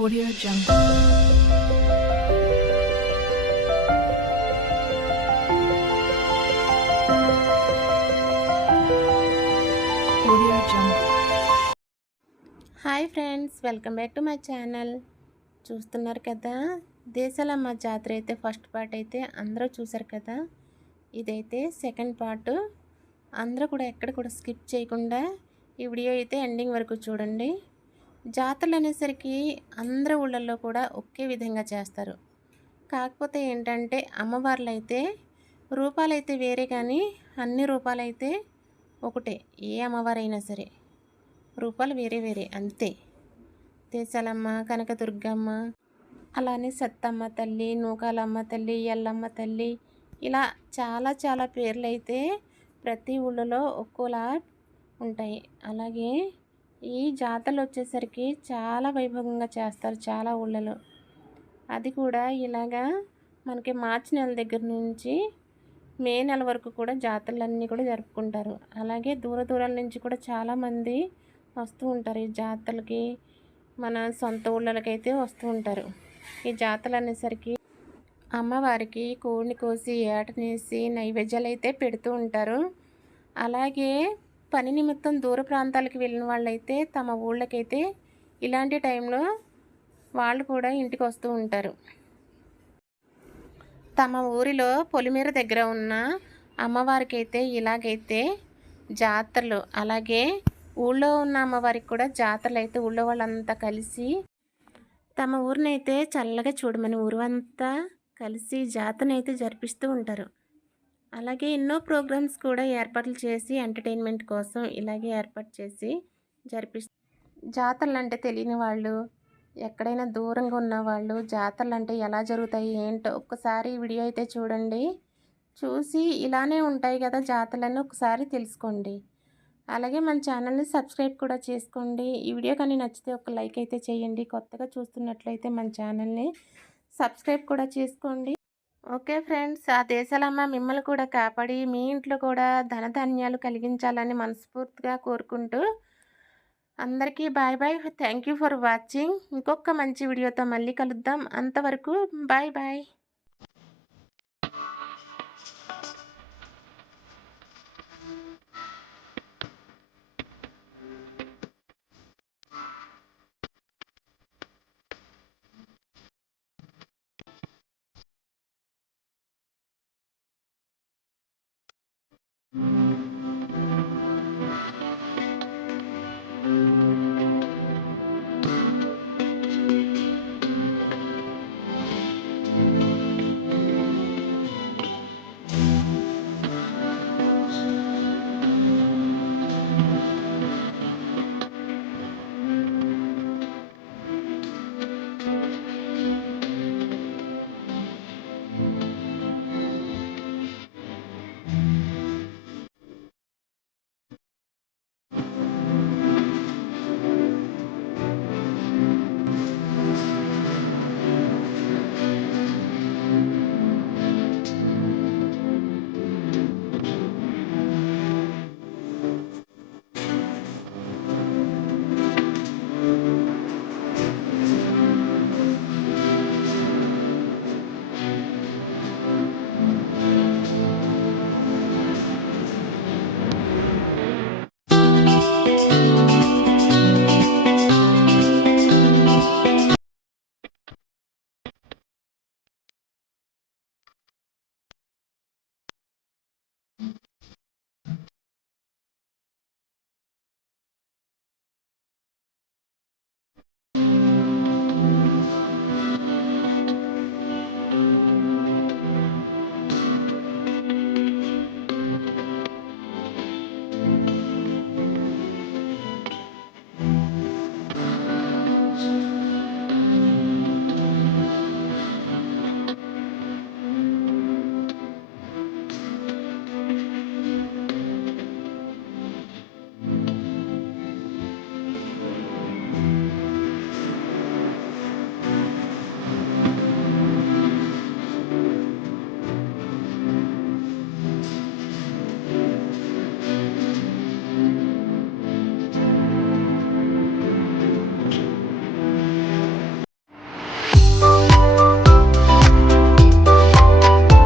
Audio Jungle. Audio Jungle. Hi friends, welcome back to my channel. చూస్తున్నారు కదా, దేశాలమ్మ జాతర అయితే ఫస్ట్ పార్ట్ అయితే అందరూ చూసారు కదా. ఇదైతే సెకండ్ పార్ట్. అందరూ కూడా ఎక్కడ కూడా స్కిప్ చేయకుండా ఈ వీడియో అయితే ఎండింగ్ వరకు చూడండి. జాతరలు అనేసరికి అందరి ఊళ్ళల్లో కూడా ఒకే విధంగా చేస్తారు. కాకపోతే ఏంటంటే అమ్మవార్లు అయితే రూపాలైతే వేరే, కానీ అన్ని రూపాలైతే ఒకటే. ఏ అమ్మవారైనా సరే రూపాలు వేరే వేరే అంతే. దేశాలమ్మ, కనకదుర్గమ్మ, అలానే సత్తమ్మ తల్లి, నూకాలమ్మ తల్లి, ఎల్లమ్మ తల్లి, ఇలా చాలా చాలా పేర్లు అయితే ప్రతి ఊళ్ళలో ఒక్కోలా ఉంటాయి. అలాగే ఈ జాతరలు వచ్చేసరికి చాలా వైభవంగా చేస్తారు చాలా ఊళ్ళలో. అది కూడా ఇలాగా మనకి మార్చి నెల దగ్గర నుంచి మే నెల వరకు కూడా జాతరలన్నీ కూడా జరుపుకుంటారు. అలాగే దూర దూరాల నుంచి కూడా చాలామంది వస్తూ ఉంటారు ఈ జాతరలకి. మన సొంత ఊళ్ళకైతే వస్తూ ఉంటారు. ఈ జాతరలు అనేసరికి అమ్మవారికి కోడిని కోసి ఏటనేసి నైవేద్యాలు అయితే పెడుతూ ఉంటారు. అలాగే పని నిమిత్తం దూర ప్రాంతాలకు వెళ్ళిన వాళ్ళైతే తమ ఊళ్ళకైతే ఇలాంటి టైంలో వాళ్ళు కూడా ఇంటికి వస్తూ ఉంటారు. తమ ఊరిలో పొలిమేర దగ్గర ఉన్న అమ్మవారికి అయితే ఇలాగైతే జాతరలు, అలాగే ఊళ్ళో ఉన్న అమ్మవారికి కూడా జాతరలు అయితే ఊళ్ళో వాళ్ళంతా కలిసి తమ ఊరినైతే చల్లగా చూడమని ఊరంతా కలిసి జాతరను అయితే జరిపిస్తూ ఉంటారు. అలాగే ఎన్నో ప్రోగ్రామ్స్ కూడా ఏర్పాట్లు చేసి ఎంటర్టైన్మెంట్ కోసం ఇలాగే ఏర్పాటు చేసి జరిపిస్తూ. జాతరలు అంటే తెలియని వాళ్ళు, ఎక్కడైనా దూరంగా ఉన్న వాళ్ళు జాతరలు అంటే ఎలా జరుగుతాయి ఏంటో ఒక్కసారి వీడియో అయితే చూడండి. చూసి ఇలానే ఉంటాయి కదా జాతరలని ఒకసారి తెలుసుకోండి. అలాగే మన ఛానల్ని సబ్స్క్రైబ్ కూడా చేసుకోండి. ఈ వీడియో కానీ నచ్చితే ఒక లైక్ అయితే చేయండి. కొత్తగా చూస్తున్నట్లయితే మన ఛానల్ని సబ్స్క్రైబ్ కూడా చేసుకోండి. ఓకే ఫ్రెండ్స్, ఆ దేశాలమ్మ మిమ్మల్ని కూడా కాపాడి మీ ఇంట్లో కూడా ధనధాన్యాలు కలిగించాలని మనస్ఫూర్తిగా కోరుకుంటూ అందరికీ bye bye. Thank you for watching. ఇంకొక మంచి వీడియోతో మళ్ళీ కలుద్దాం. అంతవరకు బాయ్ బాయ్.